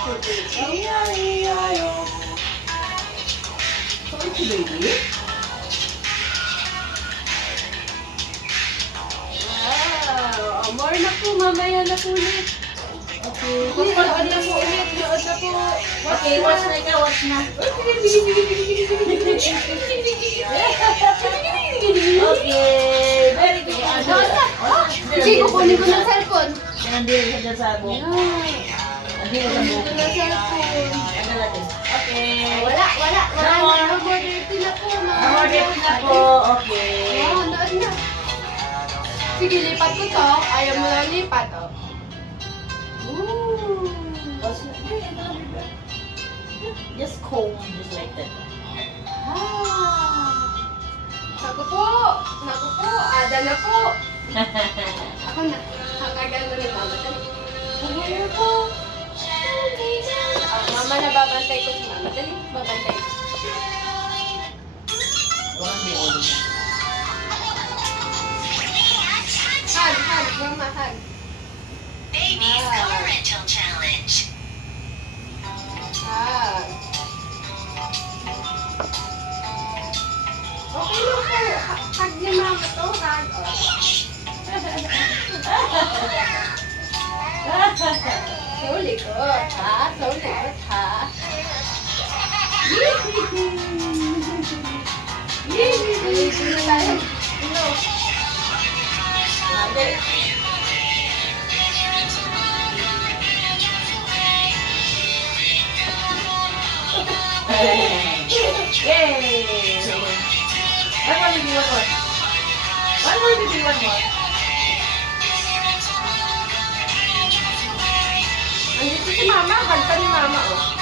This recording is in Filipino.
Sorry, baby. Wow! More na po, mamaya na po ulit. Okay. Nood na po ulit, nood na po. Okay, watch na ikaw, watch na. Okay, very good. Sige, kukunin ko ng cellphone. Nandito ka dyan sa buhok. Nandito sa buhok. Kukunin ko ng cellphone. Ano natin? Okay. Wala. No more. No more dirty na po, Order na po. Okay. Oo, nood na. Sige, lipat ko to. Ayaw mo lang lipat, oh. Ooh. Just comb, just like that. Naku po. Ada na po. Ako na. Hanggang mo ni mama. Dali. Ano po? Mama na babantay ko si mama. Dali, babantay ko. Hug, mama, hug. Baby's car rental challenge. Hug. Okay lang po. Hug ni mama to. Hug. Sa likod, ha? Sa likod, ha? Dito na tayo. Hello. Yay! One more, baby, one more. One more, baby, one more. Andito si mama. Hug ka ni mama, oh.